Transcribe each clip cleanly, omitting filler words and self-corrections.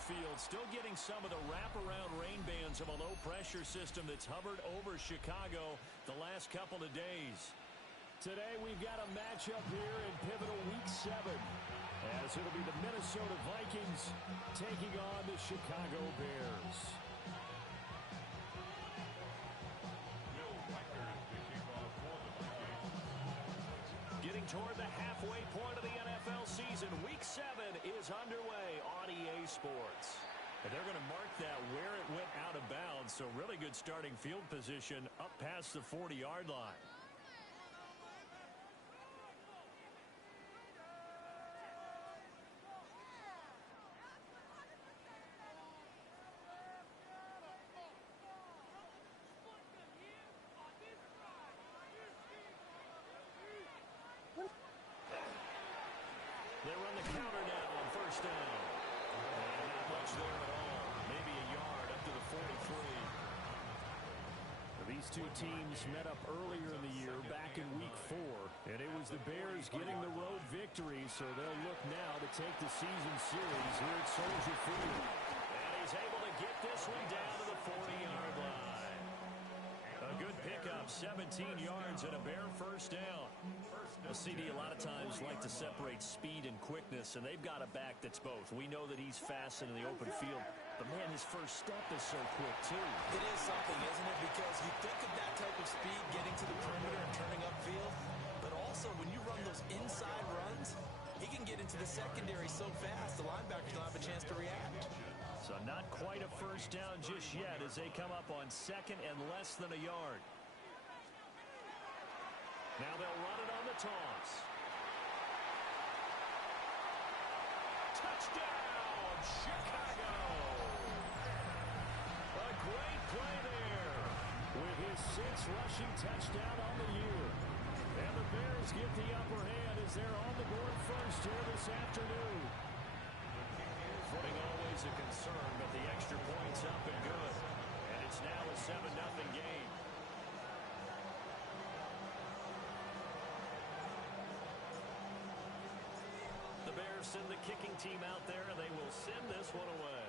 field, still getting some of the wraparound rain bands of a low-pressure system that's hovered over Chicago the last couple of days. Today we've got a matchup here in pivotal Week 7, as it'll be the Minnesota Vikings taking on the Chicago Bears. Getting toward the halfway point of the NFL season, Week 7 is underway on EA Sports. And they're going to mark that where it went out of bounds, so really good starting field position up past the 40-yard line. They run the counter now on first down. And not much there at all. Maybe a yard up to the 43. These two teams met up earlier in the year, back in Week 4. And it was the Bears getting the road victory, so they'll look now to take the season series here at Soldier Field. And he's able to get this one down to the 40-yard line. A good pickup, 17 yards and a Bear first down. A CD a lot of times like to separate speed and quickness, and they've got a back that's both. We know that he's fast in the open field, but man, his first step is so quick too. It is something, isn't it? Because you think of that type of speed getting to the perimeter and turning upfield, but also when you run those inside runs, he can get into the secondary so fast the linebackers don't have a chance to react. So not quite a first down just yet as they come up on second and less than a yard. Now they'll run it on the toss. Touchdown, Chicago! A great play there with his 6th rushing touchdown on the year. And the Bears get the upper hand as they're on the board first here this afternoon. Footing always a concern, but the extra point's up and good. And it's now a 7-0 game. The Bears send the kicking team out there, and they will send this one away.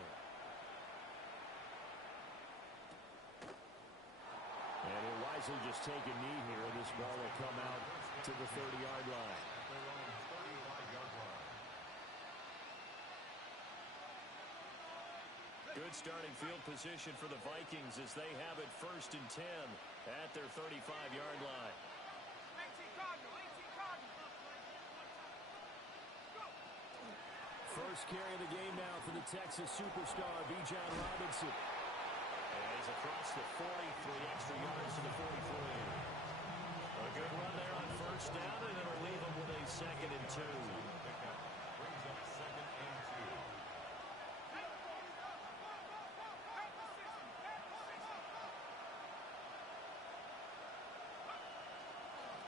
And he'll wisely just take a knee here. This ball will come out to the 30-yard line. Good starting field position for the Vikings as they have it 1st and 10 at their 35-yard line. First carry of the game now for the Texas superstar, Bijan Robinson. And he's across the 40, 3 extra yards to the 43. A good run there on first down, and it'll leave him with a 2nd and 2. Brings up 2nd and 2.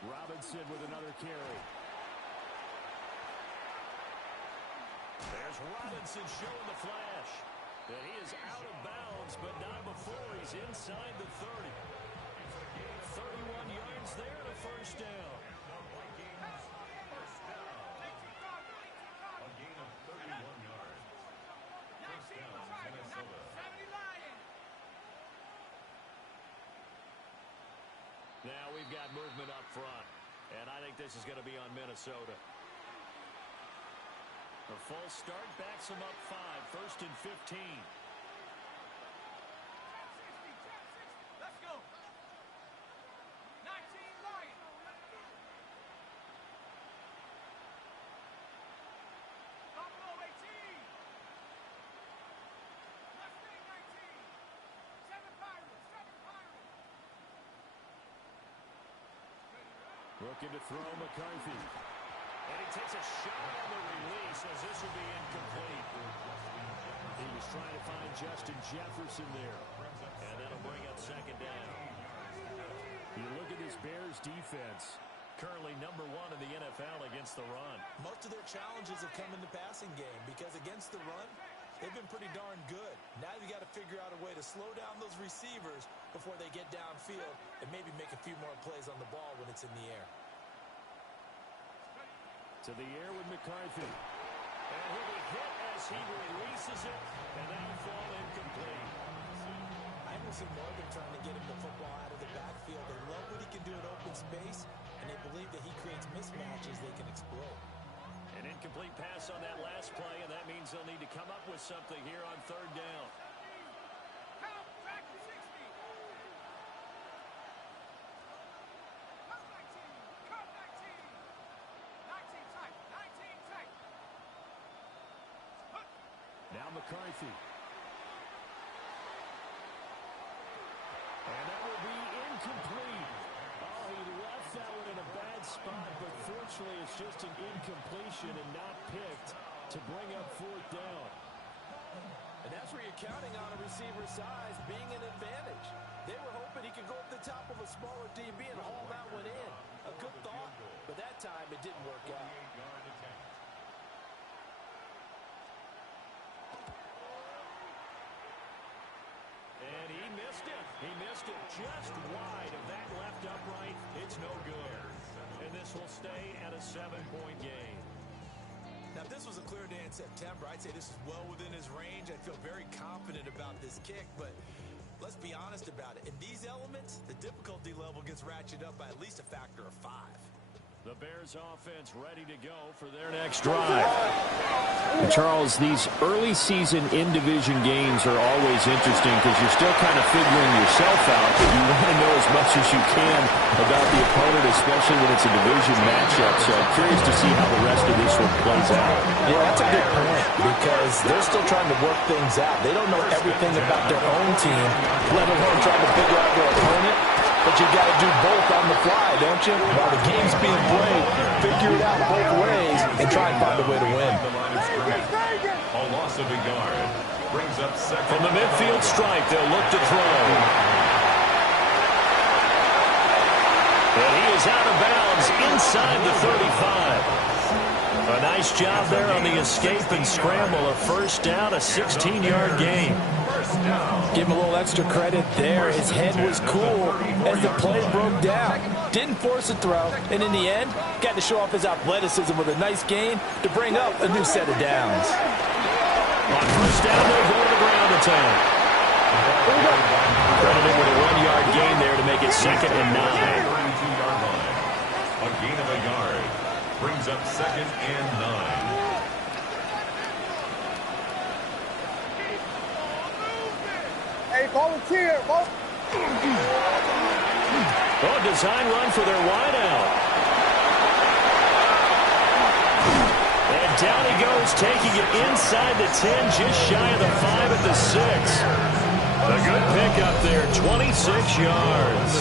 Robinson with another carry. There's Robinson showing the flash. And he is out of bounds, but not before he's inside the 30. 31 yards there to first down. A gain of 31 yards. First down, Minnesota. Now we've got movement up front, and I think this is going to be on Minnesota. A false start backs them up 5, 1st and 15. Let's go. 19 Lions. Buffalo 18. Let's go 19. 7 Pirates. 7 Pirates. Looking to throw McCarthy. And he takes a shot on the release as this will be incomplete. He was trying to find Justin Jefferson there. And that'll bring up 2nd down. You look at this Bears defense. Currently #1 in the NFL against the run. Most of their challenges have come in the passing game because against the run, they've been pretty darn good. Now you got to figure out a way to slow down those receivers before they get downfield and maybe make a few more plays on the ball when it's in the air. To the air with McCarthy. And he'll be hit as he releases it. focusing more than trying to get him the football out of the backfield. They love what he can do in open space, and they believe that he creates mismatches they can exploit. An incomplete pass on that last play, and that means they'll need to come up with something here on third down. Count back to 60. Count 19. Count 19. 19 tight. 19 tight. Now McCarthy. And that will be incomplete. Oh, he left that one in a bad spot, but fortunately it's just an incompletion and not picked to bring up fourth down. And that's where you're counting on a receiver's size being an advantage. They were hoping he could go up the top of a smaller DB and haul that one in. A good thought, but that time it didn't work out. And he missed it. He missed it just wide of that left upright. It's no good. And this will stay at a 7-point game. Now, if this was a clear day in September, I'd say this is well within his range. I'd feel very confident about this kick, but let's be honest about it. In these elements, the difficulty level gets ratcheted up by at least a factor of 5. The Bears offense ready to go for their next drive. And Charles, these early season in-division games are always interesting because you're still kind of figuring yourself out, but you want to know as much as you can about the opponent, especially when it's a division matchup. So I'm curious to see how the rest of this one plays out. Yeah, that's a good point because they're still trying to work things out. They don't know everything about their own team, let alone trying to figure out their opponent. But you got to do both on the fly, don't you? While the game's being played, figure it out both ways and try and find a way to win. A loss of a yard brings up second. From the midfield stripe, they'll look to throw. And he is out of bounds inside the 35. A nice job there on the escape and scramble. A first down, a 16-yard gain. Give him a little extra credit there. His head was cool as the play broke down. Didn't force a throw, and in the end, got to show off his athleticism with a nice gain to bring up a new set of downs. On first down, they'll go to the ground attack. Credited with a 1-yard gain there to make it 2nd and 9. A gain of a yard brings up 2nd and 9. Hey, volunteer. Oh, design run for their wideout. And down he goes, taking it inside the 10, just shy of the 5 at the 6. A good pickup there, 26 yards.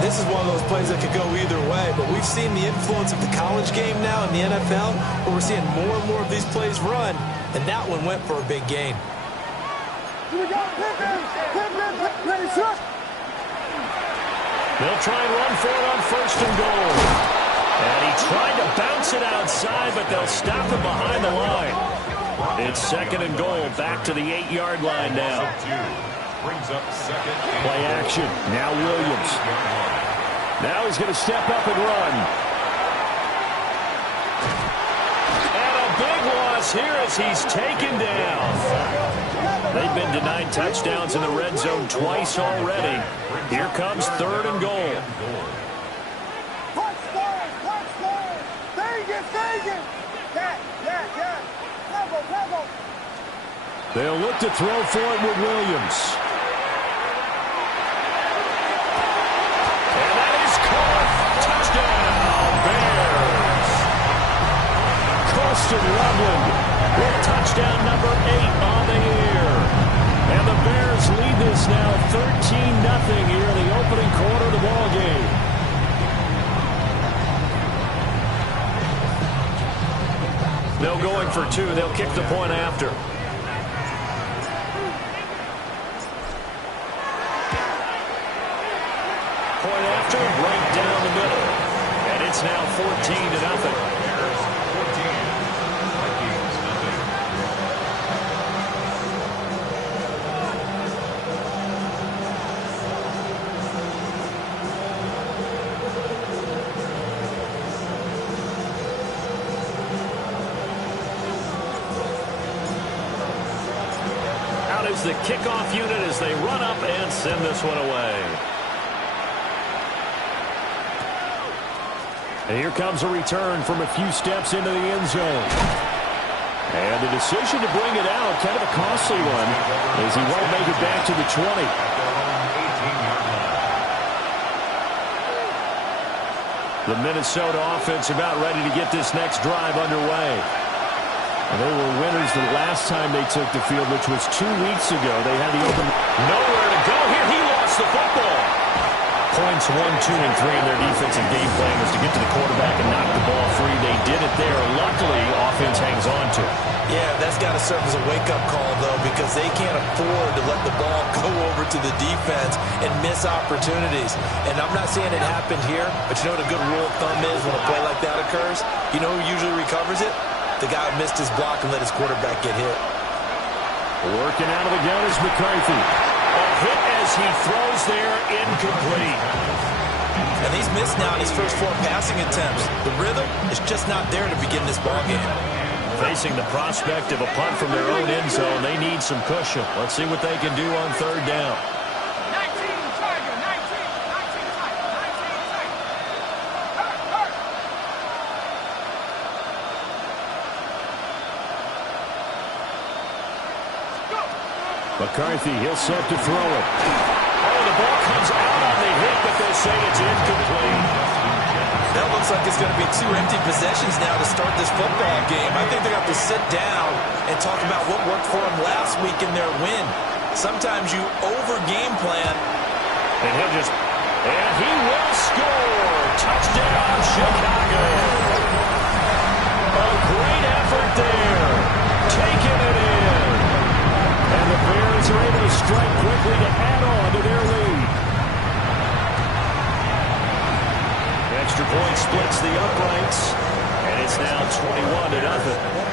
This is one of those plays that could go either way, but we've seen the influence of the college game now in the NFL, where we're seeing more and more of these plays run, and that one went for a big gain. They'll try and run for it on 1st and goal. And he tried to bounce it outside, but they'll stop him behind the line. It's 2nd and goal, back to the 8-yard line now. Brings up 2nd. Play action. Now Williams. Now he's going to step up and run. And a big loss here as he's taken down. They've been denied touchdowns in the red zone twice already. Here comes 3rd and goal. They'll look to throw for it with Williams. And that is caught. Touchdown, Bears. Colston Loveland with touchdown number 8 on the year. And the Bears lead this now 13-0 here in the opening quarter of the ball game. They'll go in for 2. They'll kick the point after. Point after, right down the middle. And it's now 14-0. is the kickoff unit as they run up and send this one away. And here comes a return from a few steps into the end zone. And the decision to bring it out, kind of a costly one, as he won't make it back to the 20. The Minnesota offense about ready to get this next drive underway. And they were winners the last time they took the field, which was 2 weeks ago. They had the open. Nowhere to go here. He lost the football. Points 1, 2, and 3 in their defensive game plan was to get to the quarterback and knock the ball free. They did it there. Luckily, offense hangs on to it. Yeah, that's got to serve as a wake-up call, though, because they can't afford to let the ball go over to the defense and miss opportunities. And I'm not saying it happened here, but you know what a good rule of thumb is when a play like that occurs? You know who usually recovers it? The guy who missed his block and let his quarterback get hit. Working out of the gun is McCarthy. A hit as he throws there, incomplete. And he's missed now in his first 4 passing attempts. The rhythm is just not there to begin this ball game. Facing the prospect of a punt from their own end zone, they need some cushion. Let's see what they can do on third down. 19 Tiger, 19 Tiger, 19 Tiger. Hurt. Go. McCarthy, he'll set to throw it. Oh, the ball comes out on the hit, but they say it's incomplete. That looks like it's going to be 2 empty possessions now to start this football game. I think they're going to have to sit down and talk about what worked for them last week in their win. Sometimes you over-game plan. And he will score. Touchdown, Chicago. A great effort there. Taking it in. And the Bears are able to strike quickly to add on to their lead. Extra point splits the uprights, and it's now 21-0.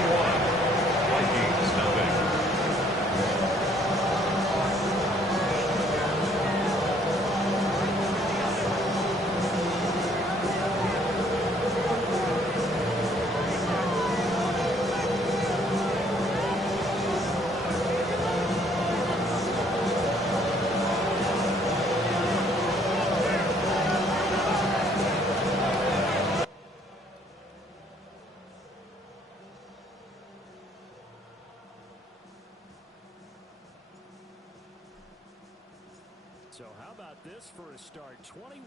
So how about this for a start? 21-0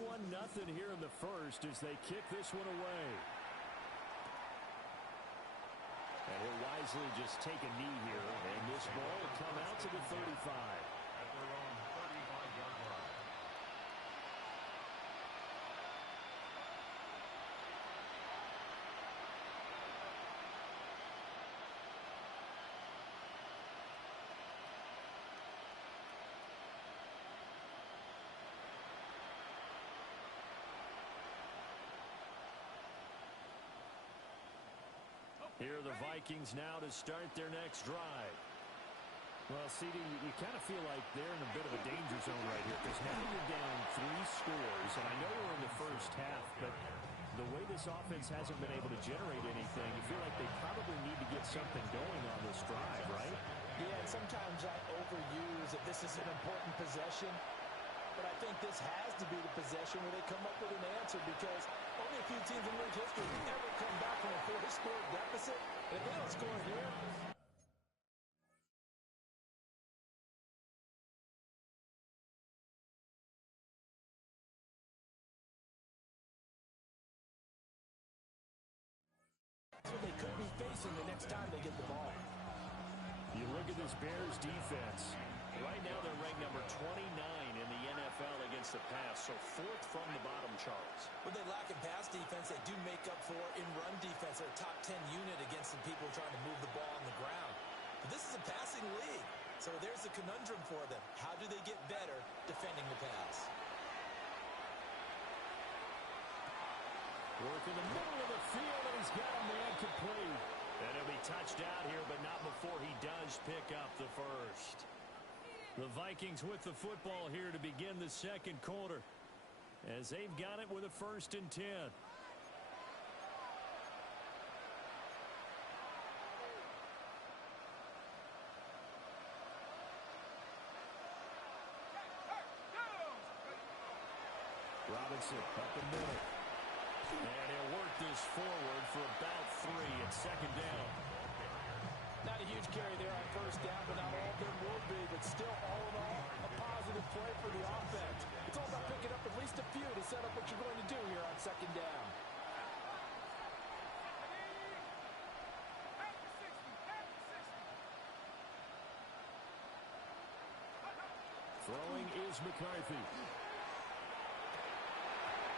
here in the first as they kick this one away. And he'll wisely just take a knee here, and this ball will come out to the 35. At their own 35-yard line. Here are the Vikings now to start their next drive. Well, CD, you kind of feel like they're in a bit of a danger zone right here because now you're down 3 scores, and I know we're in the first half, but the way this offense hasn't been able to generate anything, you feel like they probably need to get something going on this drive, right? Yeah, and sometimes I overuse that this is an important possession. But I think this has to be the possession where they come up with an answer because only a few teams in league history have ever come back from a 4-score deficit. And if they don't score here, that's what they could be facing the next time they get the ball. You look at this Bears defense. Right now they're ranked number 29 in the NFL against the pass, so 4th from the bottom, Charles. What they lack in pass defense, they do make up for in run defense. They're a top 10 unit against the people trying to move the ball on the ground. But this is a passing league, so there's a conundrum for them. How do they get better defending the pass? Work in the middle of the field, and he's got a man complete. And he'll be touched out here, but not before he does pick up the first. The Vikings with the football here to begin the second quarter, as they've got it with a 1st and 10. Robinson up the middle. And he'll work this forward for about 3. It's second down. Not a huge carry there on first down, but not all of them will be. But still, all in all, a positive play for the offense. It's all about picking up at least a few to set up what you're going to do here on second down. Throwing is McCarthy.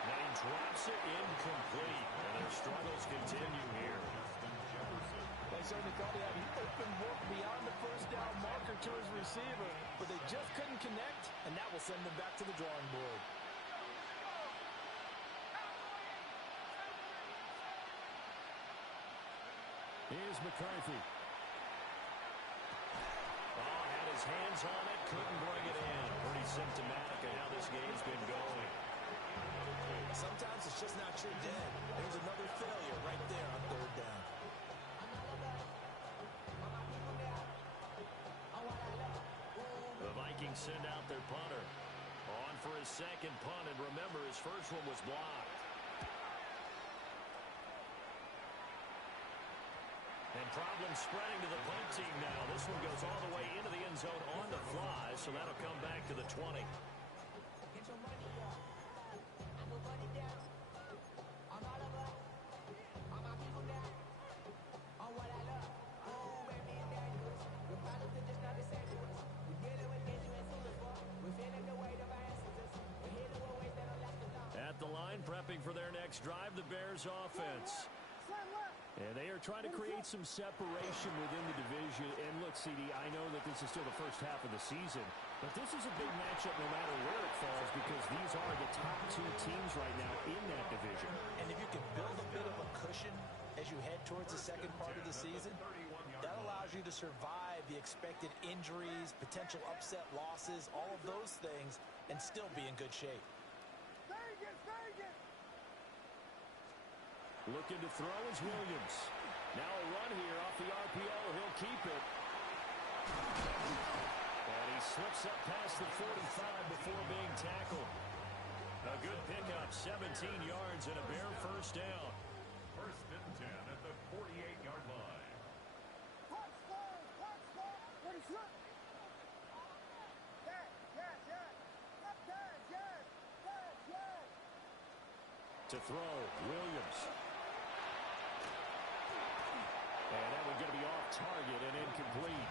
And he drops it incomplete. And their struggles continue here. They certainly thought he had an open look beyond the first down marker to his receiver, but they just couldn't connect, and that will send them back to the drawing board. Here's McCarthy. Oh, had his hands on it, couldn't bring it in. Pretty symptomatic of how this game's been going. Sometimes it's just not your day. There's another failure right there on third down. The Vikings send out their punter. On for his second punt, and remember, his first one was blocked. And problems spreading to the punt team now. This one goes all the way into the end zone on the fly, so that'll come back to the 20. At the line, prepping for their next drive, the Bears offense. And they are trying to create some separation within the division. And look, CD, I know that this is still the first half of the season, but this is a big matchup no matter where it falls because these are the top 2 teams right now in that division. And if you can build a bit of a cushion as you head towards the second part of the season, that allows you to survive the expected injuries, potential upset losses, all of those things, and still be in good shape. Looking to throw is Williams. Now a run here off the RPO. He'll keep it. And he slips up past the 45 before being tackled. A good pickup, 17 yards and a Bear first down. First and 10 at the 48-yard line. To throw, Williams. And that one's going to be off target and incomplete.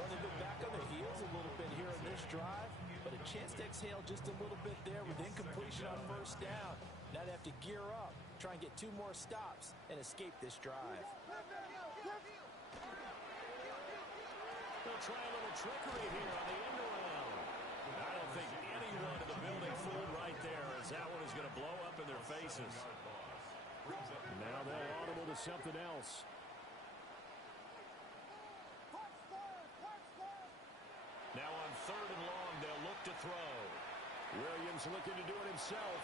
Well, they've been back on their heels a little bit here in this drive, but a chance to exhale just a little bit there with incompletion on first down. Now they have to gear up, try and get 2 more stops, and escape this drive. They'll try a little trickery here on the end around. I don't think anyone in the building fooled right there, as that one is going to blow up in their faces. Now they'll audible to something else. Now on third and long, they'll look to throw. Williams looking to do it himself.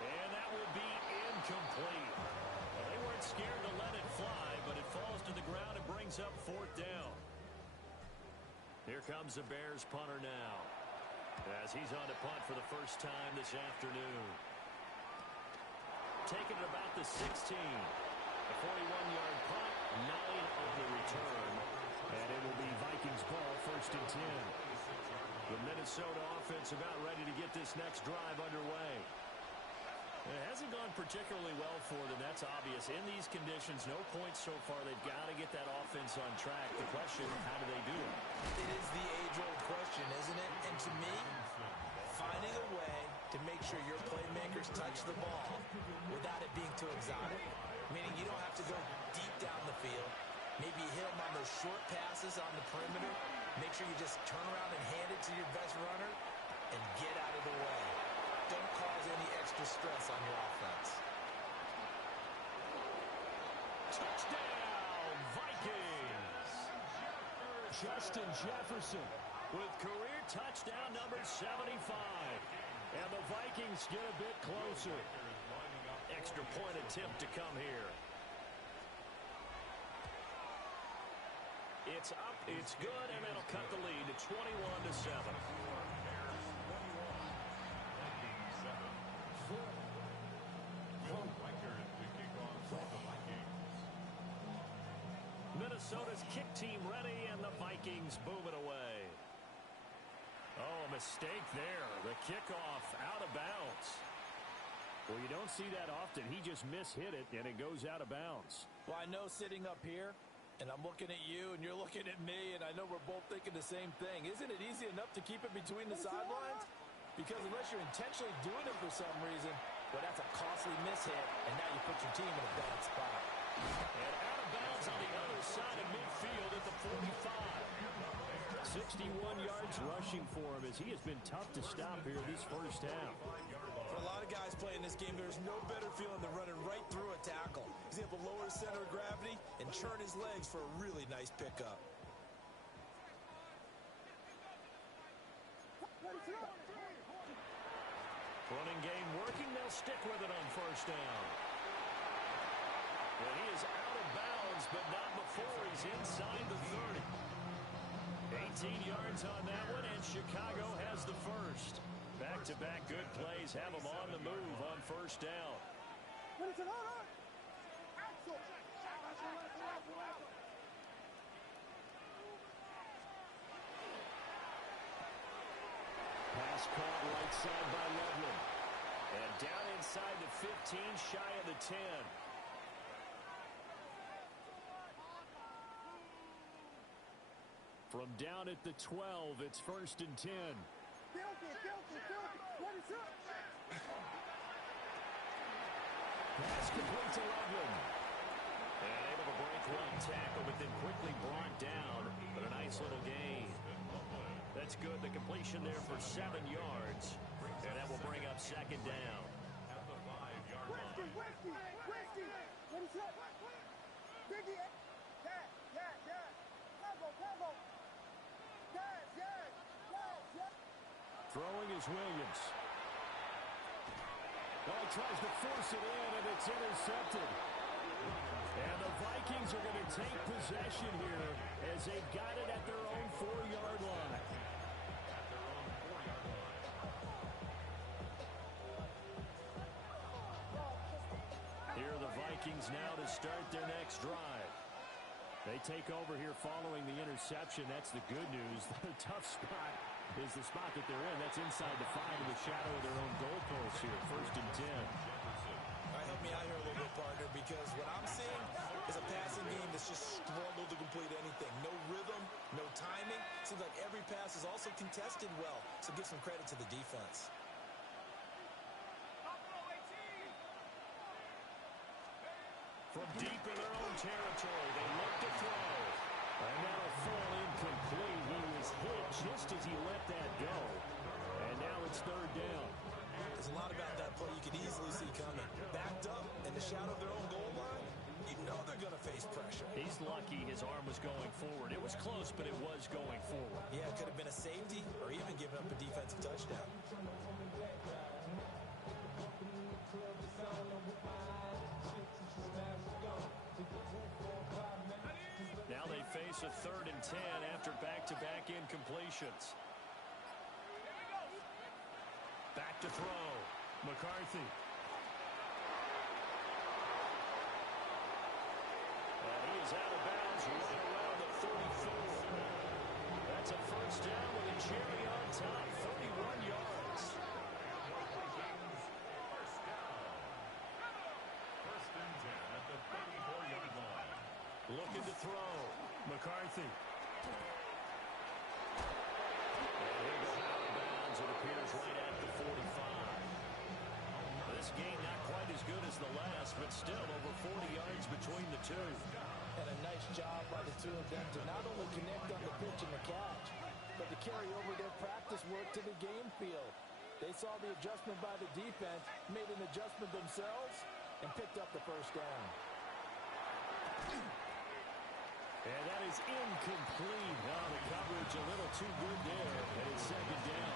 And that will be incomplete. Well, they weren't scared to let it fly, but it falls to the ground and brings up fourth down. Here comes the Bears punter now, as he's on to punt for the first time this afternoon. Taking it about the 16. A 41-yard punt, 9 on the return. And it will be Vikings ball, first and 10. The Minnesota offense about ready to get this next drive underway. It hasn't gone particularly well for them, that's obvious. In these conditions, no points so far. They've got to get that offense on track. The question, how do they do it? It is the age-old question, isn't it? And to me, finding a way to make sure your playmakers touch the ball without it being too exotic. Meaning you don't have to go deep down the field. Maybe you hit them on those short passes on the perimeter. Make sure you just turn around and hand it to your best runner and get out of the way. Don't cause any extra stress on your offense. Touchdown, Vikings! Justin Jefferson with career touchdown number 75. And the Vikings get a bit closer. Extra point attempt to come here. It's up, it's good, and that'll cut the lead to 21-7. Minnesota's kick team ready, and the Vikings boom it away. Oh, a mistake there. The kickoff out of bounds. Well, you don't see that often. He just mishit it, and it goes out of bounds. Well, I know sitting up here, and I'm looking at you, and you're looking at me, and I know we're both thinking the same thing. Isn't it easy enough to keep it between the sidelines? Because unless you're intentionally doing it for some reason, well, that's a costly mishit, and now you put your team in a bad spot. And out of bounds on the other side of midfield at the 45. 61 yards rushing for him as he has been tough to stop here this first half. For a lot of guys playing this game, there's no better feeling than running right through a tackle. He's able to lower his center of gravity and churn his legs for a really nice pickup. Running game working. They'll stick with it on first down. And he is out of bounds, but not before he's inside the 30. 18 yards on that one, and Chicago has the first. Back-to-back good plays have them on the move on first down. Pass caught right side by Loveland. And down inside the 15, shy of the 10. From down at the 12, it's 1st and 10. Pass complete to Loveland. And able to break one tackle, but then quickly brought down. But a nice little gain. That's good. The completion there for 7 yards. And that will bring up 2nd down. At the 5-yard line. Throwing is Williams. Oh, he tries to force it in, and it's intercepted. And the Vikings are going to take possession here as they've got it at their own 4-yard line. Here are the Vikings now to start their next drive. They take over here following the interception. That's the good news. The tough spot is the spot that they're in. That's inside the 5 in the shadow of their own goalpost here. 1st and 10. All right, help me out here a little bit, partner, because what I'm seeing is a passing game that's just struggled to complete anything. No rhythm, no timing. Seems like every pass is also contested well, so give some credit to the defense. From deep in their own territory, they look to throw. And that'll fall incomplete. He was hit just as he let that go. And now it's 3rd down. There's a lot about that play you could easily see coming. Backed up in the shadow of their own goal line, you know they're going to face pressure. He's lucky his arm was going forward. It was close, but it was going forward. Yeah, it could have been a safety or even giving up a defensive touchdown. Now they face a 3rd and 10 after back-to-back incompletions. Back to throw. McCarthy. And he is out of bounds right around the 34. That's a 1st down with a cherry on top. 31 yards. First down. 1st and 10 at the 34-yard line. Looking to throw. McCarthy. And he'll go out of bounds. It appears right at the 45. This game not quite as good as the last, but still over 40 yards between the two. And a nice job by the two of them to not only connect on the pitch and the catch, but to carry over their practice work to the game field. They saw the adjustment by the defense, made an adjustment themselves, and picked up the 1st down. And that is incomplete. Now the coverage a little too good there, and it's 2nd down.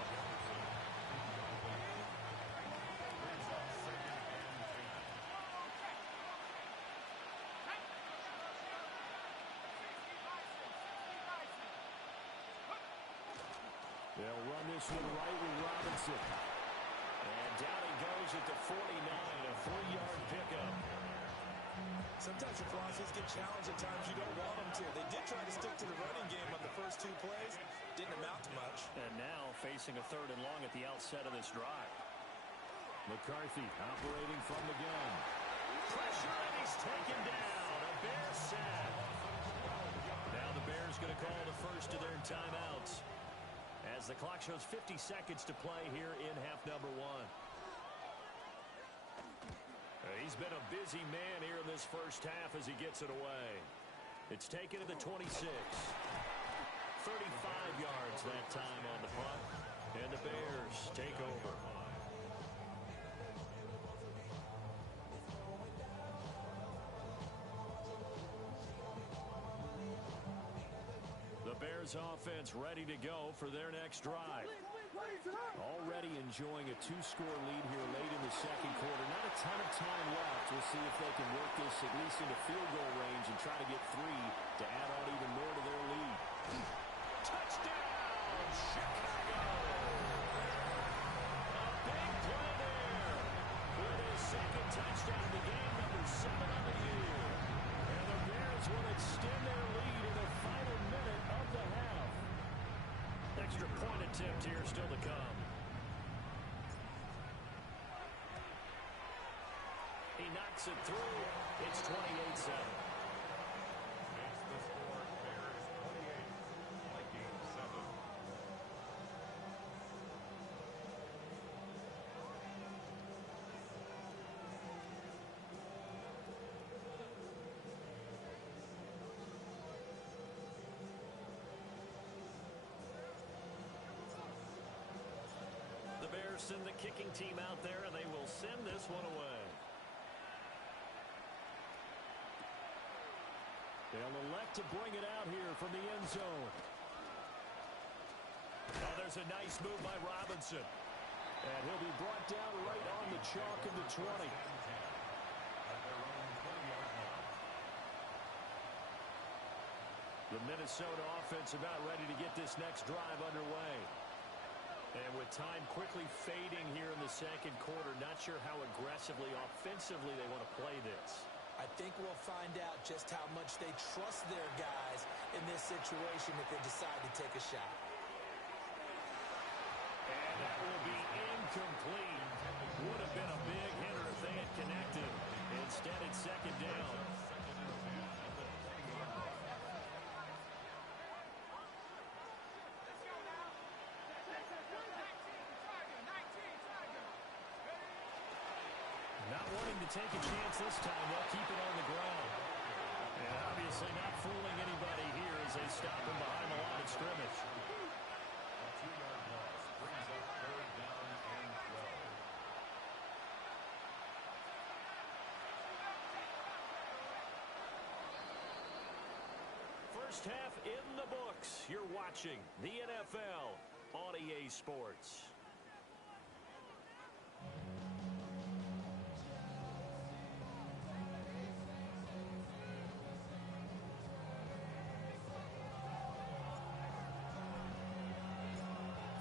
They'll run this one right with Robinson. And down he goes at the 49, a 3-yard pickup. Sometimes your philosophies get challenged at times you don't want them to. facing a 3rd and long at the outset of this drive. McCarthy operating from the gun. Pressure, and he's taken down. A Bear sack. Now the Bears going to call the first of their timeouts as the clock shows 50 seconds to play here in half number 1. He's been a busy man here in this first half as he gets it away. It's taken to the 26. 35 yards that time on the punt. And the Bears take over. The Bears offense ready to go for their next drive. Already enjoying a 2-score lead here late in the second quarter. Not a ton of time left. We'll see if they can work this at least into field goal range and try to get 3 to add on even more to their lead. Touchdown, Chicago! A big play there for his second touchdown in the game, number 7 on the year. And the Bears will extend their lead in the final minute of the half. Extra point attempt here still to come. He knocks it through. It's 28-7. Makes the score Bears 28, Vikings 7. The Bears send the kicking team out there, and they will send this one away. They'll elect to bring it out here from the end zone. Oh, there's a nice move by Robinson. And he'll be brought down right on the chalk of the 20. At their own 20-yard line. The Minnesota offense about ready to get this next drive underway. And with time quickly fading here in the second quarter, not sure how aggressively, offensively they want to play this. I think we'll find out just how much they trust their guys in this situation if they decide to take a shot. And that will be incomplete. Would have been a big hitter if they had connected. Instead, it's second down. Not wanting to take a chance this time, they'll keep it on the ground. And obviously not fooling anybody here as they stop him behind the line of scrimmage. A 2-yard loss brings up 3rd down and 12. First half in the books. You're watching the NFL on EA Sports.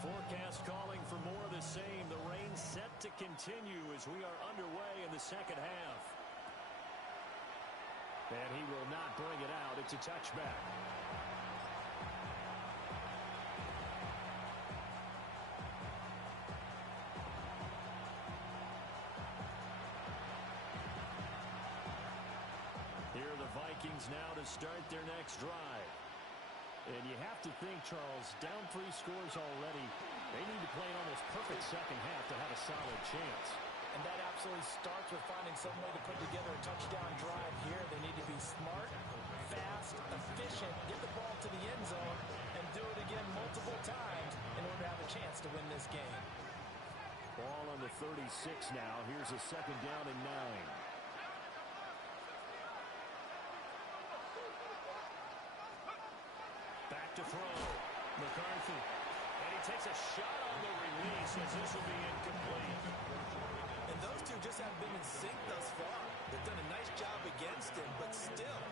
Forecast calling for more of the same. The rain set to continue as we are underway in the second half. And he will not bring it out. It's a touchback. Here are the Vikings now to start their next drive. And you have to think, Charles, down 3 scores already. They need to play an almost perfect second half to have a solid chance. And that absolutely starts with finding some way to put together a touchdown drive here. They need to be smart, fast, efficient, get the ball to the end zone, and do it again multiple times in order to have a chance to win this game. Ball on the 36 now. Here's a second down and 9. Back to throw. McCarthy. And he takes a shot on the release as this will be incomplete. And those two just haven't been in sync thus far. They've done a nice job against him, but still,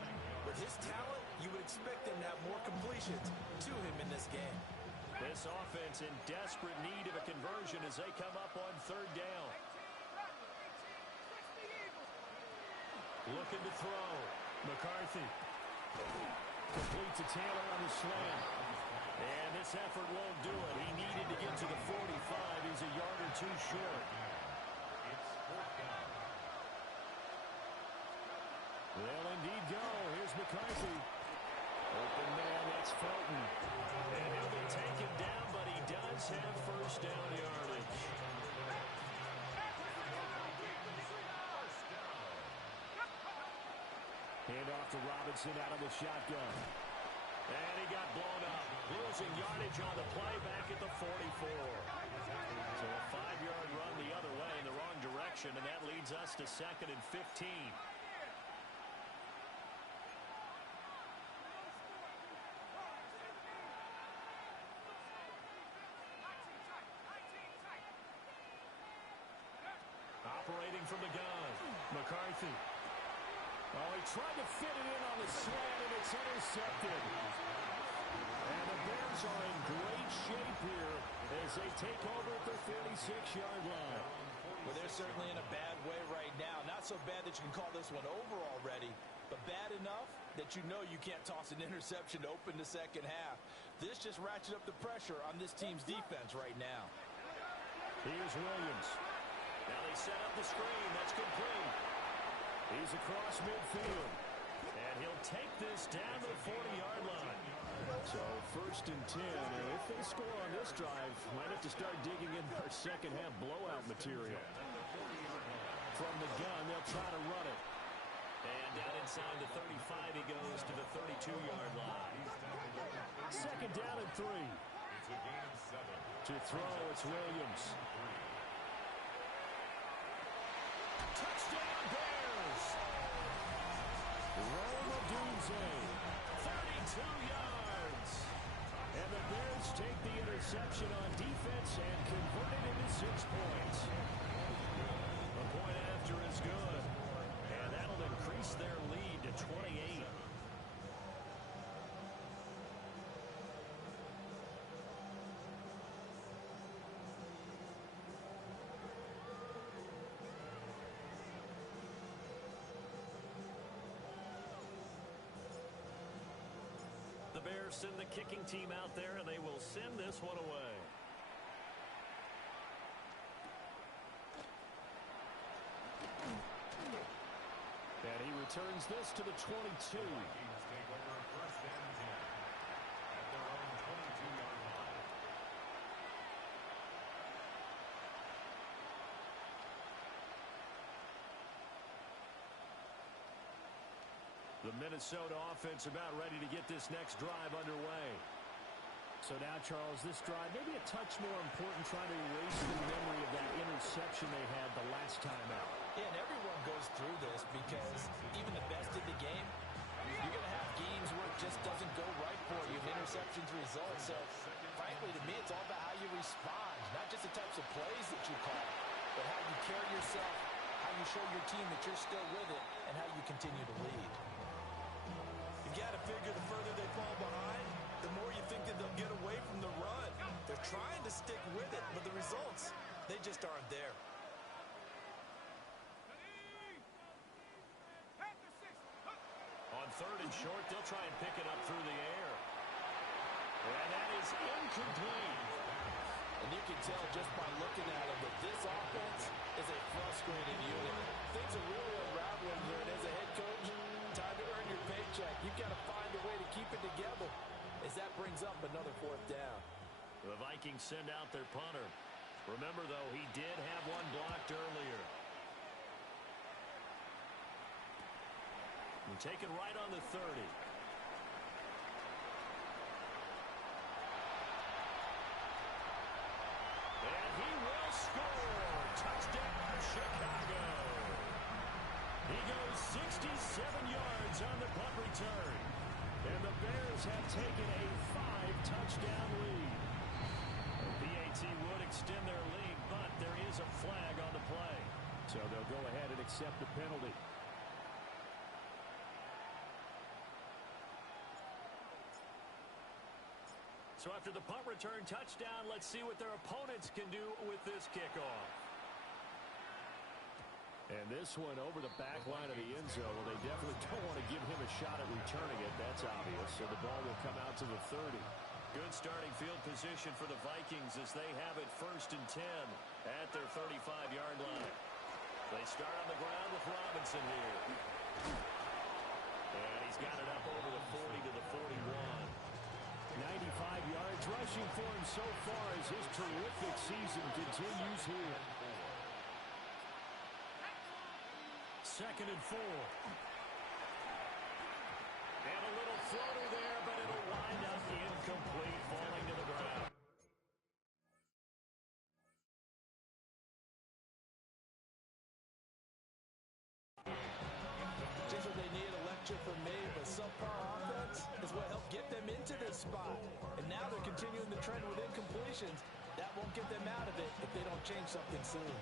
with his talent, you would expect him to have more completions to him in this game. This offense in desperate need of a conversion as they come up on 3rd down. Looking to throw. McCarthy. Complete to Taylor on the slant. And this effort won't do it. He needed to get to the 45. He's a yard or two short. It's fourth down. They'll indeed go. Here's McCarthy. Open man, that's Felton. And he'll be taken down, but he does have first down yardage. Hand off to Robinson out of the shotgun. And he got blown up. Losing yardage on the play back at the 44. So a 5-yard run the other way in the wrong direction, and that leads us to 2nd and 15. Operating from the gun, McCarthy. Oh, he tried to fit it in on the slant, and it's intercepted. And the Bears are in great shape here as they take over at the 36-yard line. Well, they're certainly in a bad way right now. Not so bad that you can call this one over already, but bad enough that you know you can't toss an interception to open the second half. This just ratchets up the pressure on this team's defense right now. Here's Williams. Now they set up the screen. That's complete. He's across midfield. And he'll take this down to the 40-yard line. So 1st and 10. And if they score on this drive, might have to start digging in our second half blowout material. From the gun, they'll try to run it. And down inside the 35, he goes to the 32-yard line. 2nd down and 3. It's a gain of 7. To throw, it's Williams. Touchdown Bears! Roma Dunze, 32 yards. And the Bears take the interception on defense and convert it into 6 points. The point after is good. And that'll increase their lead to 28. The Bears send the kicking team out there, and they will send this one away. And he returns this to the 22. Vikings take over 1st and 10 at their own 22-yard line. The Minnesota offense about ready to get this next drive underway. So now, Charles, this drive maybe a touch more important, trying to erase the memory of that interception they had the last time out. Yeah, and everyone goes through this because even the best in the game, you're going to have games where it just doesn't go right for you, and interceptions result. So, frankly, to me, it's all about how you respond, not just the types of plays that you call, but how you carry yourself, how you show your team that you're still with it, and how you continue to lead. You got to figure the further they fall behind, the more you think that they'll get away from the run. They're trying to stick with it, but the results, they just aren't there. On 3rd and short, they'll try and pick it up through the air. And that is incomplete. And you can tell just by looking at him that this offense is a frustrated unit. Things are really unraveling here, and as a head coach, time to earn your paycheck. You've got to find a way to keep it together as that brings up another 4th down. The Vikings send out their punter. Remember, though, he did have one blocked earlier. And take it right on the 30. And he will score. Touchdown, Chicago. He goes 67 yards on the punt return. And the Bears have taken a 5-touchdown lead. The PAT would extend their lead, but there is a flag on the play. So they'll go ahead and accept the penalty. So after the punt return touchdown, let's see what their opponents can do with this kickoff. And this one over the back line of the end zone. Well, they definitely don't want to give him a shot at returning it. That's obvious. So the ball will come out to the 30. Good starting field position for the Vikings as they have it 1st and 10 at their 35-yard line. They start on the ground with Robinson here. And he's got it up over the 40 to the 41. 95 yards rushing for him so far as his terrific season continues here. 2nd and 4. And a little floater there, but it'll wind up incomplete, falling to the ground. Just what they need, a lecture from me, but subpar offense is what helped get them into this spot. And now they're continuing the trend with incompletions. That won't get them out of it if they don't change something soon.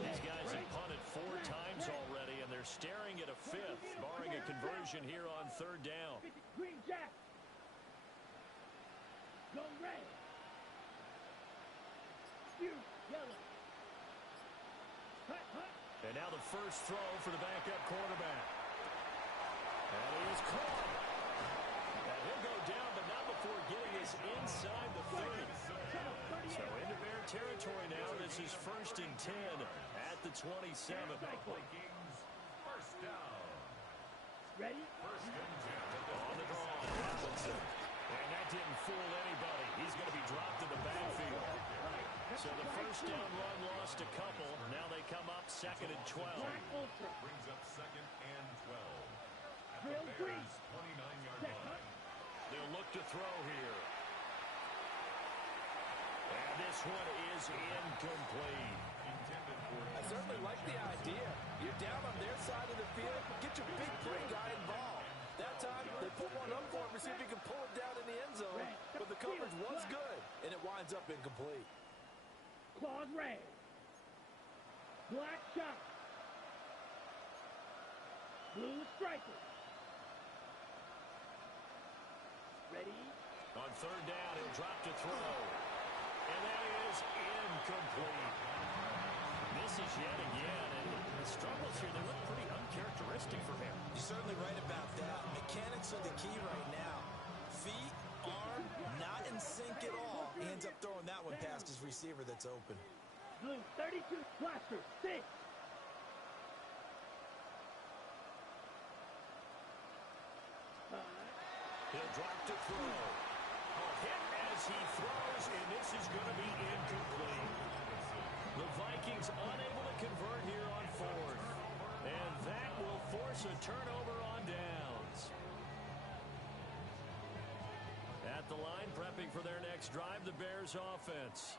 These guys have punted 4 times already, and they're staring at a 5th, barring a conversion here on 3rd down. Green Jack. Go red. Yellow. And now the first throw for the backup quarterback. And he is caught. And he'll go down, but not before getting us inside the 30. So into Bear territory now. This is 1st and 10 at the 27. Vikings, first down. Ready? First and 10. On the draw, Robinson. And that didn't fool anybody. He's going to be dropped in the backfield. So the first down run lost a couple. Now they come up 2nd and 12. Brings up 2nd and 12. At the Bears' 29-yard line. They'll look to throw here. And this one is incomplete. Intended for I certainly like the idea. You're down on their side of the field. Get your big play guy involved. That time, they put one up for him to see if he can pull it down in the end zone. But the coverage was good, and it winds up incomplete. Claws red. Black shot. Blue striker. Ready? On 3rd down, he'll drop to throw. And that is incomplete. Misses yet again, and the struggles here, they look pretty uncharacteristic for him. You're certainly right about that. Mechanics are the key right now. Feet, arm, not in sync at all. He ends up throwing that one past his receiver that's open. Blue 32. Blaster 6. He'll drop to throw. A hit as he throws, and this is going to be incomplete. The Vikings unable to convert here on 4th. And that will force a turnover on downs. At the line, prepping for their next drive, the Bears offense.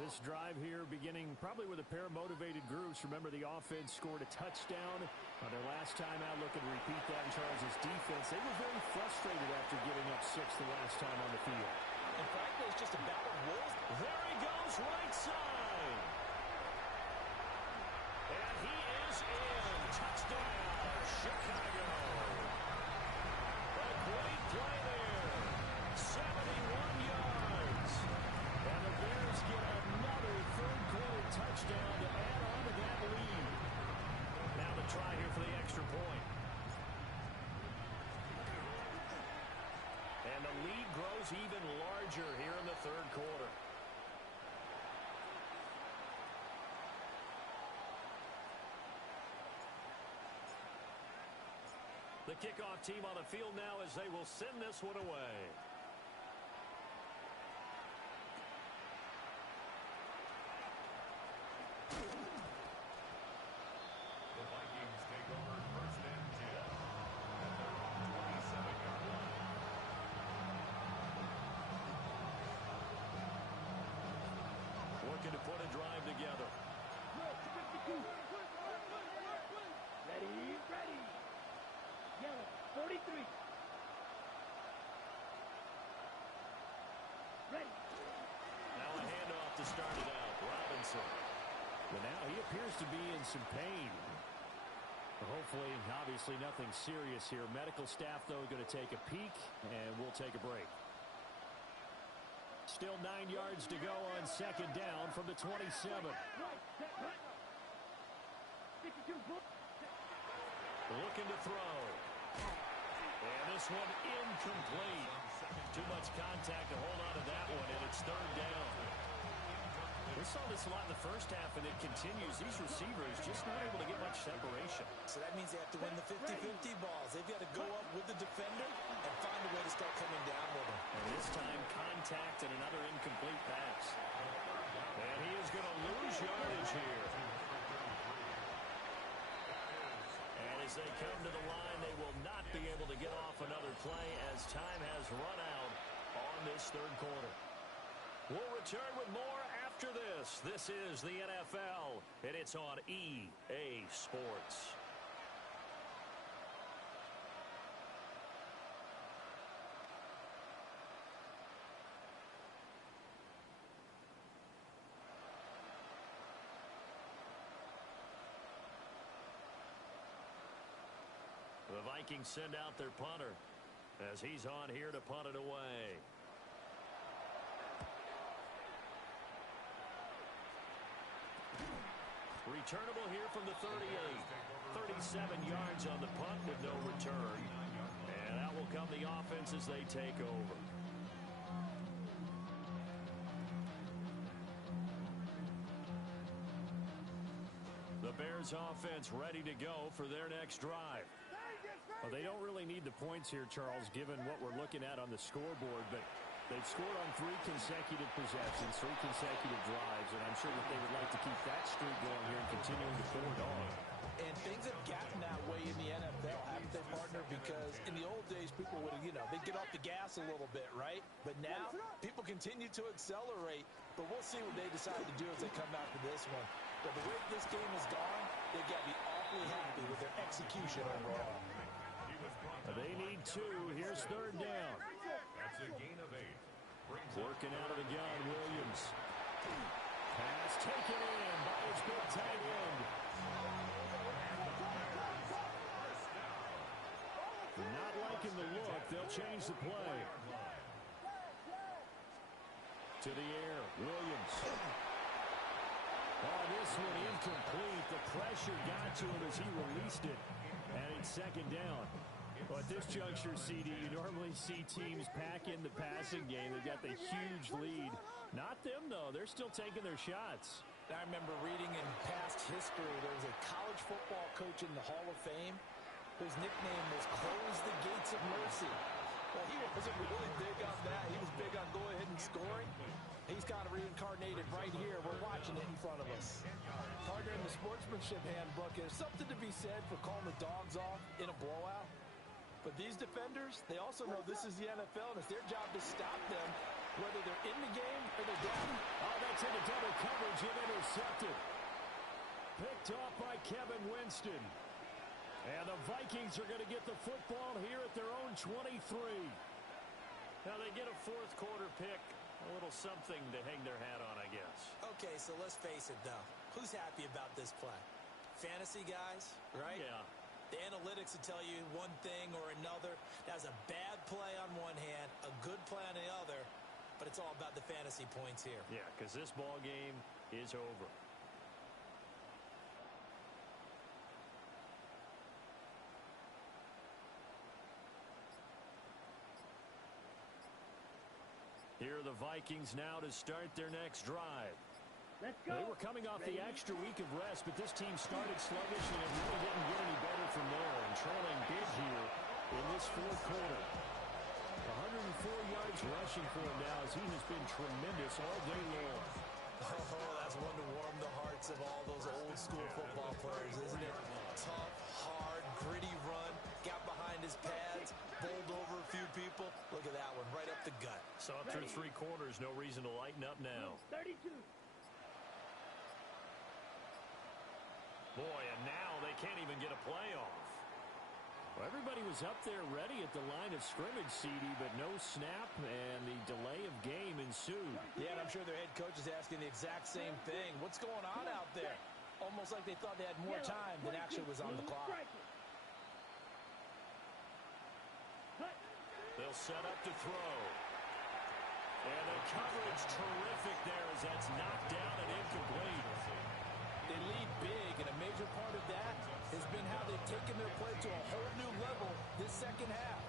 This drive here beginning probably with a pair of motivated groups. Remember, the offense scored a touchdown on their last time out. Looking to repeat that in Charles' defense. They were very frustrated after giving up 6 the last time on the field. And frankly, it's just a battle of wills. There he goes, right side. And he is in. Touchdown, Chicago. A great play there. 71 yards. And the Bears get another 3rd-quarter touchdown to add on to that lead. Now the try here for the extra point. And the lead grows even larger here in the 3rd quarter. The kickoff team on the field now as they will send this one away. The Vikings take over 1st and 10. At their 27-yard line. Working to put a drive together. Ready? Yellow 43. Ready? Now a handoff to start it out. Robinson. But now he appears to be in some pain. Hopefully, obviously nothing serious here. Medical staff, though, going to take a peek, and we'll take a break. Still 9 yards to go on 2nd down from the 27. Looking to throw. And this one incomplete. Too much contact to hold on to that one, and it's third down. We saw this a lot in the first half, and it continues. These receivers just not able to get much separation. So that means they have to win the 50-50 balls. They've got to go up with the defender and find a way to start coming down with him. And this time, contact and another incomplete pass. And he is going to lose yardage here. And as they come to the line, they will not be able to get off another play as time has run out on this third quarter. We'll return with more after this. This is the NFL, and it's on EA Sports. The Vikings send out their punter as he's on here to punt it away. Returnable here from the 38. 37 yards on the punt with no return. And out will come the offense as they take over. The Bears offense ready to go for their next drive. Well, they don't really need the points here, Charles, given what we're looking at on the scoreboard, but they've scored on 3 consecutive possessions, 3 consecutive drives, and I'm sure that they would like to keep that streak going here and continuing to forward on. And things have gotten that way in the NFL, haven't they, partner? Because in the old days, people would, they'd get off the gas a little bit, right? But now, people continue to accelerate, but we'll see what they decide to do as they come out to this one. But the way this game has gone, they've got to be awfully happy with their execution overall. They need 2. Here's third down. That's a gain of 8. Working out of the gun, Williams. Pass taken in by his big tight end. Not liking the look. They'll change the play. To the air, Williams. Oh, this one incomplete. The pressure got to him as he released it. And it's second down. Well, at this juncture, CD, you normally see teams pack in the passing game. They've got the huge lead. Not them, though. They're still taking their shots. I remember reading in past history, there was a college football coach in the Hall of Fame whose nickname was Close the Gates of Mercy. Well, he wasn't really big on that. He was big on go ahead and scoring. He's kind of reincarnated right here. We're watching it in front of us. Partner, in the sportsmanship handbook, there's something to be said for calling the dogs off in a blowout. But these defenders, they also know this is the NFL, and it's their job to stop them, whether they're in the game or they're down. Oh, that's into double coverage and intercepted. Picked off by Kevin Winston. And the Vikings are going to get the football here at their own 23. Now they get a fourth quarter pick. A little something to hang their hat on, I guess. Okay, so let's face it, though. Who's happy about this play? Fantasy guys, right? Yeah. The analytics will tell you one thing or another. That's a bad play on one hand, a good play on the other, but it's all about the fantasy points here. Yeah, because this ball game is over. Here are the Vikings now to start their next drive. They were coming off the extra week of rest, but this team started sluggish, and it really didn't get any better from there. And trailing big here in this fourth quarter. 104 yards rushing for him now as he has been tremendous all day long. Oh, that's one to warm the hearts of all those old school football players, isn't it? Tough, hard, gritty run, got behind his pads, bowled over a few people. Look at that one, right up the gut. So up through 3 quarters, no reason to lighten up now. 32. Boy, and now they can't even get a play off. Well, everybody was up there ready at the line of scrimmage, CD, but no snap, and the delay of game ensued. Yeah, and I'm sure their head coach is asking the exact same thing. What's going on out there? Almost like they thought they had more time than actually was on the clock. They'll set up to throw. And the coverage terrific there as that's knocked down and incomplete. They lead big, and a major part of that has been how they've taken their play to a whole new level this second half.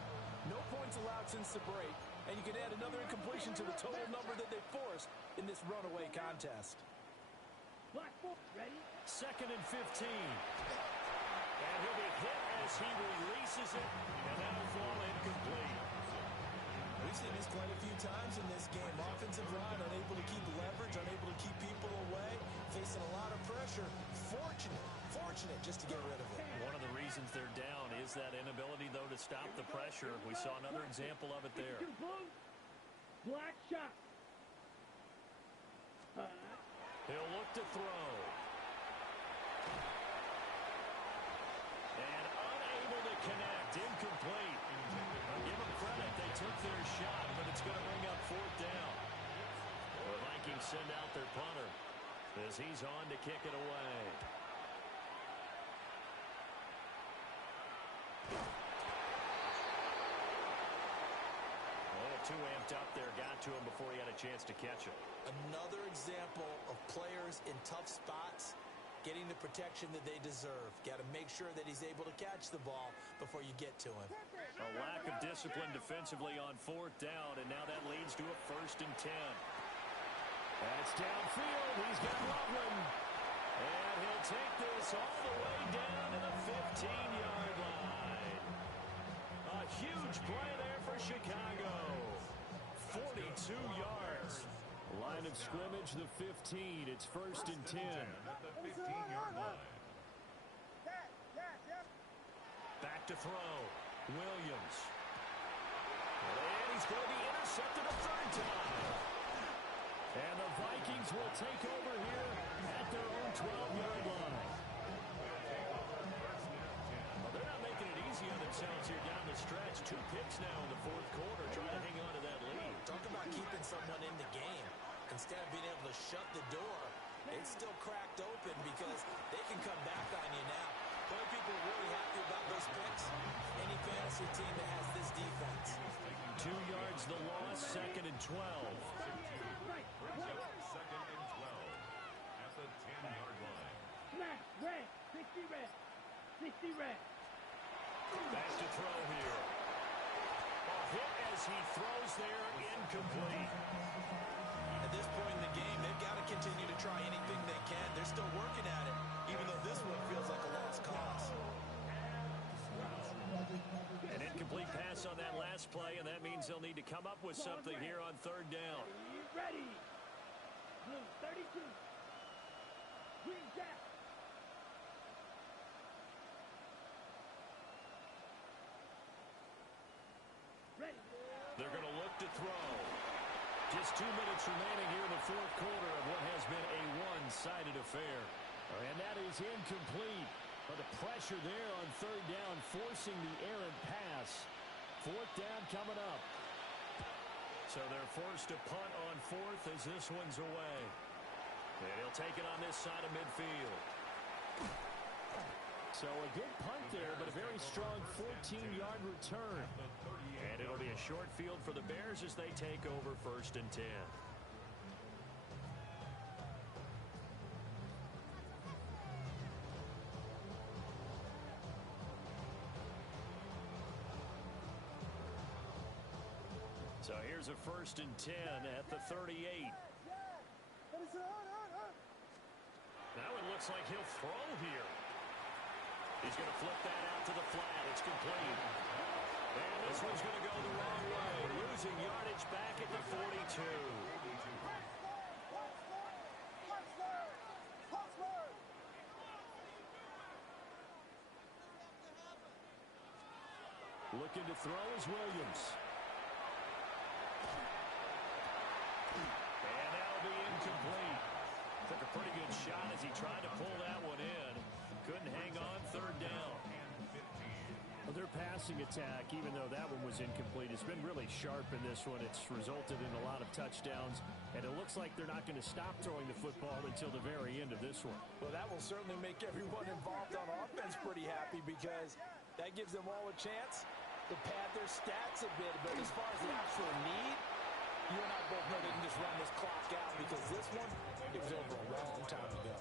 miss a break, and you can add another incompletion to the total number that they forced in this runaway contest. Ready? 2nd and 15. And he'll be hit as he releases it, and that'll fall incomplete. We've seen this quite a few times in this game. Offensive line unable to keep leverage, unable to keep people away, facing a lot of pressure. Fortunate just to get rid of it. One of the reasons they're down is that inability, though, to stop the pressure. We saw another example of it there. Black shot. He'll look to throw. And unable to connect. Incomplete. I'll give them credit. They took their shot, but it's going to bring up 4th down. The Vikings send out their punter as he's on to kick it away. Too amped up there, got to him before he had a chance to catch it. Another example of players in tough spots getting the protection that they deserve. Got to make sure that he's able to catch the ball before you get to him. A lack of discipline defensively on 4th down, and now that leads to a 1st and 10. That's downfield. He's got Loveland. And he'll take this all the way down to the 15-yard line. A huge play there for Chicago. 42 yards. Line of scrimmage, the 15. It's 1st and 10. At the 15-yard line. Back to throw. Williams. And he's going to be intercepted a 3rd time. And the Vikings will take over here at their own 12-yard line. Well, they're not making it easy on themselves here down the stretch. 2 picks now in the 4th quarter, trying to hang on to that lead. Talk about keeping someone in the game. Instead of being able to shut the door, it's still cracked open because they can come back on you now. Boy, people are really happy about those picks. Any fantasy team that has this defense. 2 yards the loss, 2nd and 12. Brings up 2nd and 12 at the 10-yard line. Smash, red, 60 red, 60 red. Back to throw here. A hit as he throws there, incomplete. At this point in the game, they've got to continue to try anything they can. They're still working at it, even though this one feels like a lost cause. An incomplete pass on that last play, and that means they'll need to come up with something here on 3rd down. Ready. Blue, 32. Green jack. Ready. They're going to look to throw. Just 2 minutes remaining here in the 4th quarter of what has been a one-sided affair. And that is incomplete. But the pressure there on 3rd down, forcing the errant pass. 4th down coming up. So they're forced to punt on 4th as this one's away. And he'll take it on this side of midfield. So a good punt there, but a very strong 14-yard return. And it'll be a short field for the Bears as they take over 1st and 10. So here's a 1st and 10 at the 38. Now it looks like he'll throw here. He's going to flip that out to the flat. It's complete. And this one's going to go the wrong way. Losing yardage back at the 42. Looking to throw is Williams. And that'll be incomplete. Took a pretty good shot as he tried to pull that one in. Couldn't hang on 3rd down. Well, their passing attack, even though that one was incomplete, has been really sharp in this one. It's resulted in a lot of touchdowns, and it looks like they're not going to stop throwing the football until the very end of this one. Well, that will certainly make everyone involved on offense pretty happy because that gives them all a chance to pad their stats a bit. But as far as the actual need, you and I both know they can just run this clock out because this one, it was over a long time ago.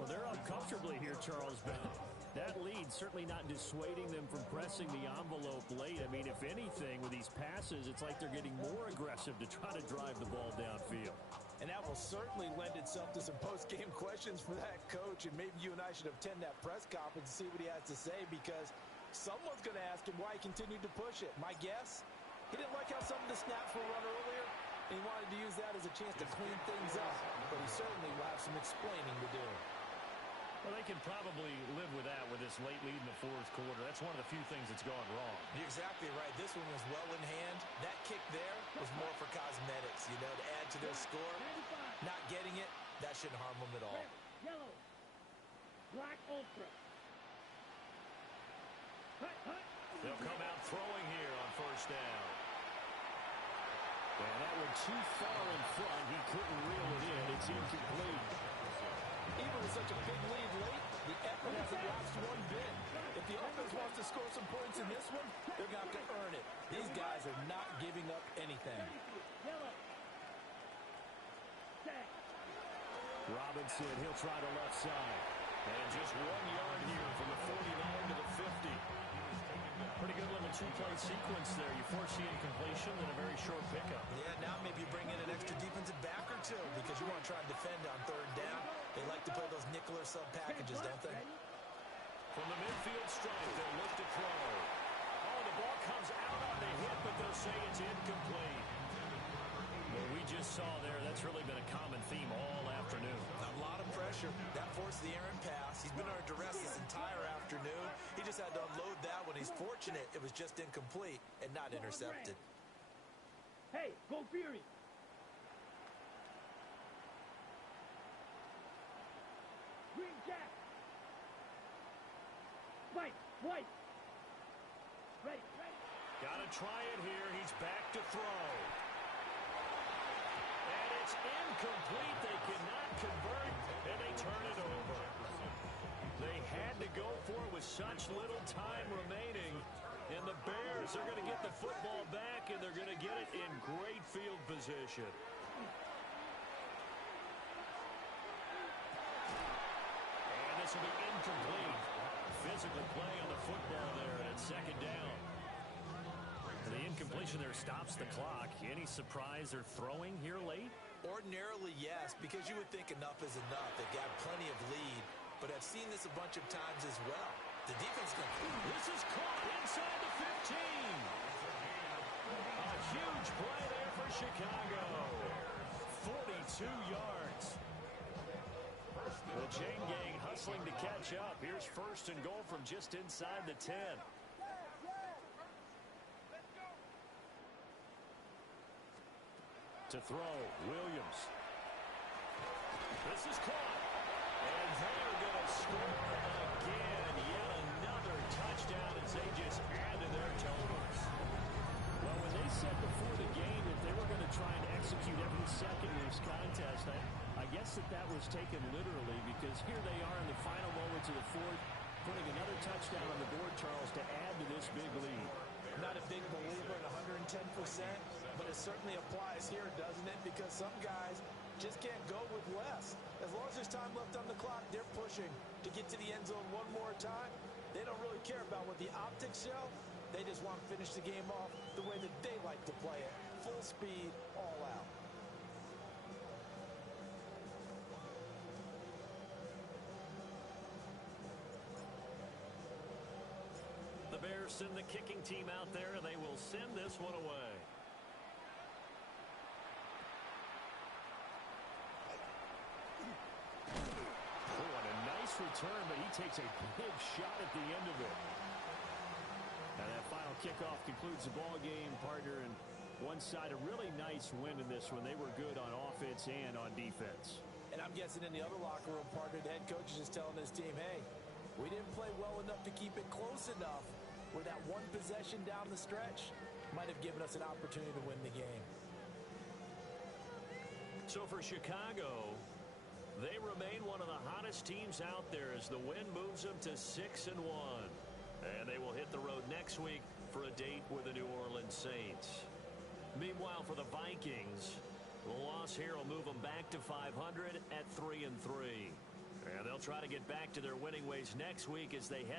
Well, they're up comfortably here, Charles Bell. That lead certainly not dissuading them from pressing the envelope late. I mean, if anything, with these passes, it's like they're getting more aggressive to try to drive the ball downfield. And that will certainly lend itself to some post-game questions for that coach. And maybe you and I should attend that press conference and see what he has to say, because someone's going to ask him why he continued to push it. My guess, he didn't like how some of the snaps were run earlier, and he wanted to use that as a chance to clean things up. But he certainly will have some explaining to do. Well, they can probably live with that with this late lead in the fourth quarter. That's one of the few things that's gone wrong. You're exactly right. This one was well in hand. That kick there was more for cosmetics, to add to their score. Not getting it, that shouldn't harm them at all. Yellow. Black ultra. They'll come out throwing here on first down. And that one too far in front. He couldn't reel it in. It's incomplete. Even with such a big lead late, the effort hasn't lapsed one bit. If the offense wants to score some points in this one, they're going to have to earn it. These guys are not giving up anything. Robinson, he'll try the left side. And just 1 yard here from the 49 to the 50. Pretty good little two-play sequence there. You force the incompletion and a very short pickup. Yeah, now maybe you bring in an extra defensive back or two because you want to try and defend on third down. They like to play those nickel or sub packages, don't they? From the midfield stripe, they'll look to throw. Oh, the ball comes out on the hit, but they'll say it's incomplete. What we just saw there, that's really been a common theme all afternoon. A lot of pressure. That forced the errant pass. He's been under duress this entire afternoon. He just had to unload that one. He's fortunate it was just incomplete and not intercepted. Hey, go Fury. Green Jack. White. Ready. Gotta try it here. He's back to throw. And it's incomplete. They cannot convert, and they turn it over. They had to go for it with such little time remaining. And the Bears are going to get the football back, and they're going to get it in great field position. And this will be incomplete. Physical play on the football there, and it's second down. The incompletion there stops the clock. Any surprise they're throwing here late? Ordinarily, yes, because you would think enough is enough. They've got plenty of lead, but I've seen this a bunch of times as well. The defense is going to... This is caught inside the 15. A huge play there for Chicago. 42 yards. The chain gang hustling to catch up. Here's first and goal from just inside the 10. To throw, Williams. This is caught. And they're going to score again. Yet another touchdown as they just add to their totals. Well, when they said before the game that they were going to try and execute every second of this contest, I guess that was taken literally, because here they are in the final moments of the fourth, putting another touchdown on the board, Charles, to add to this big lead. Not a big believer in 110%, but it certainly applies here, doesn't it? Because some guys just can't go with less. As long as there's time left on the clock, they're pushing to get to the end zone one more time. They don't really care about what the optics show. They just want to finish the game off the way that they like to play it. Full speed, all out. The Bears send the kicking team out there, and they will send this one away. Oh, and a nice return, but he takes a big shot at the end of it. And that final kickoff concludes the ball game, partner, and one side a really nice win in this one. They were good on offense and on defense. And I'm guessing in the other locker room, partner, the head coach is just telling his team, hey, we didn't play well enough to keep it close enough, where that one possession down the stretch might have given us an opportunity to win the game. So for Chicago, they remain one of the hottest teams out there as the win moves them to 6-1. And they will hit the road next week for a date with the New Orleans Saints. Meanwhile, for the Vikings, the loss here will move them back to 500 at 3-3. And they'll try to get back to their winning ways next week as they head